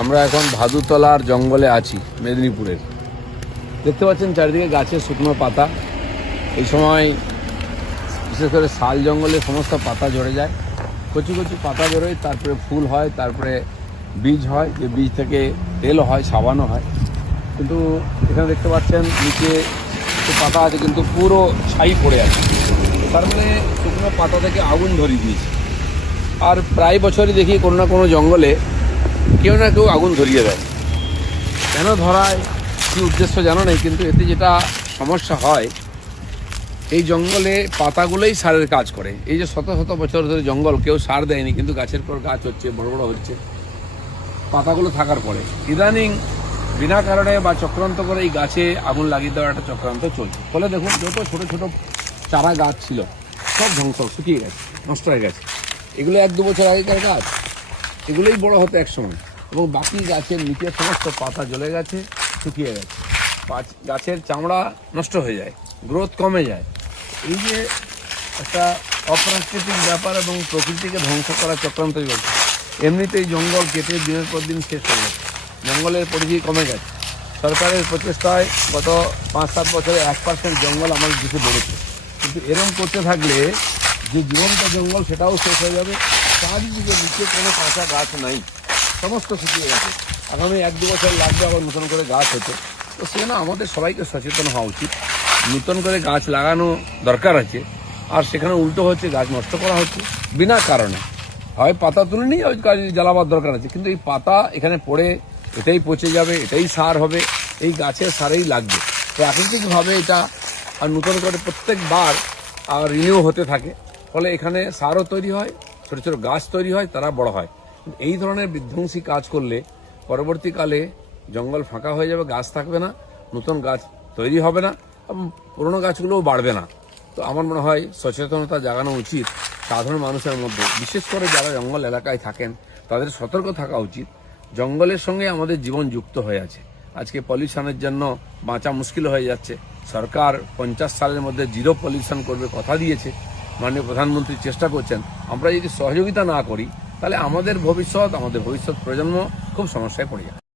আমরা এখন ভাদুতলার জঙ্গলে আছি মেদিনীপুরের। দেখতে পাচ্ছেন চারিদিকে গাছের শুকনো পাতা। এই সময় বিশেষ করে শাল জঙ্গলে সমস্ত পাতা ঝরে যায়, কচি কচি পাতা বেরোয়, তারপরে ফুল হয়, তারপরে বীজ হয়, যে বীজ থেকে তেল হয়, সাবানও হয়। কিন্তু এখানে দেখতে পাচ্ছেন নিচে একটু পাতা আছে কিন্তু পুরো ছাই পড়ে আছে, তার মানে শুকনো পাতা থেকে আগুন ধরিয়ে দিয়েছে। আর প্রায় বছরই দেখি কোনো না কোনো জঙ্গলে কেউ না কেউ আগুন ধরিয়ে দেয়। কেন ধরায়, কী উদ্দেশ্য জানো নেই, কিন্তু এতে যেটা সমস্যা হয়, এই জঙ্গলে পাতাগুলোই সারের কাজ করে। এই যে শত শত বছর ধরে জঙ্গল কেউ সার দেয়নি, কিন্তু গাছের পর গাছ হচ্ছে, বড় বড় হচ্ছে পাতাগুলো থাকার পরে। ইদানিং বিনা কারণে বা চক্রান্ত করে এই গাছে আগুন লাগিয়ে দেওয়ার একটা চক্রান্ত চলছে। ফলে দেখুন যত ছোট ছোট চারা গাছ ছিল সব ধ্বংস, শুকিয়ে গেছে, নষ্ট হয়ে গেছে। এগুলো 1-2 বছর আগেকার গাছ, এগুলোই বড় হতো একসময়, এবং বাকি গাছের নিচে সমস্ত পাতা জ্বলে গেছে, শুকিয়ে গেছে, গাছের চামড়া নষ্ট হয়ে যায়, গ্রোথ কমে যায়। এই যে একটা অপ্রাকৃতিক ব্যাপার এবং প্রকৃতিকে ধ্বংস করার চক্রান্ত চলছে। এমনিতেই জঙ্গল কেটে দিনের পর দিন শেষ হয়ে গেছে, জঙ্গলের পরিধি কমে গেছে। সরকারের প্রচেষ্টায় গত 5-7 বছরে 1% জঙ্গল আমাদের দেশে বেড়েছে। কিন্তু এরকম করতে থাকলে যে জীবন্ত জঙ্গল সেটাও শেষ হয়ে যাবে। চারিদিকে নিচে কোনো কাঁচা গাছ নাই, সমস্ত শুকিয়ে গেছে। আগামী 1-2 বছর লাগবে আবার নতুন করে গাছ হতে। তো সেজন্য আমাদের সবাইকে সচেতন হওয়া উচিত। নতুন করে গাছ লাগানো দরকার আছে, আর সেখানে উল্টো হচ্ছে, গাছ নষ্ট করা হচ্ছে বিনা কারণে। হয় পাতা তুলে নিয়ে ওই গাছ জ্বালাবার দরকার আছে, কিন্তু এই পাতা এখানে পড়ে এটাই পচে যাবে, এটাই সার হবে, এই গাছের সারেই লাগবে। প্রাকৃতিকভাবে এটা আর নতুন করে প্রত্যেকবার আর রিনিউ হতে থাকে, ফলে এখানে সারও তৈরি হয়, ছোট ছোট গাছ তৈরি হয়, তারা বড় হয়। এই ধরনের বিধ্বংসী কাজ করলে পরবর্তীকালে জঙ্গল ফাঁকা হয়ে যাবে, গাছ থাকবে না, নতুন গাছ তৈরি হবে না, এবং পুরনো গাছগুলোও বাড়বে না। তো আমার মনে হয় সচেতনতা জাগানো উচিত সাধারণ মানুষের মধ্যে, বিশেষ করে যারা জঙ্গল এলাকায় থাকেন তাদের সতর্ক থাকা উচিত। জঙ্গলের সঙ্গে আমাদের জীবন যুক্ত হয়ে আছে। আজকে পলিউশনের জন্য বাঁচা মুশকিল হয়ে যাচ্ছে। সরকার 50 সালের মধ্যে 0 পলিউশন করবে কথা দিয়েছে, মাননীয় প্রধানমন্ত্রী চেষ্টা করছেন। আমরা যদি সহযোগিতা না করি তাহলে আমাদের ভবিষ্যৎ প্রজন্ম খুব সমস্যায় পড়ে যাবে।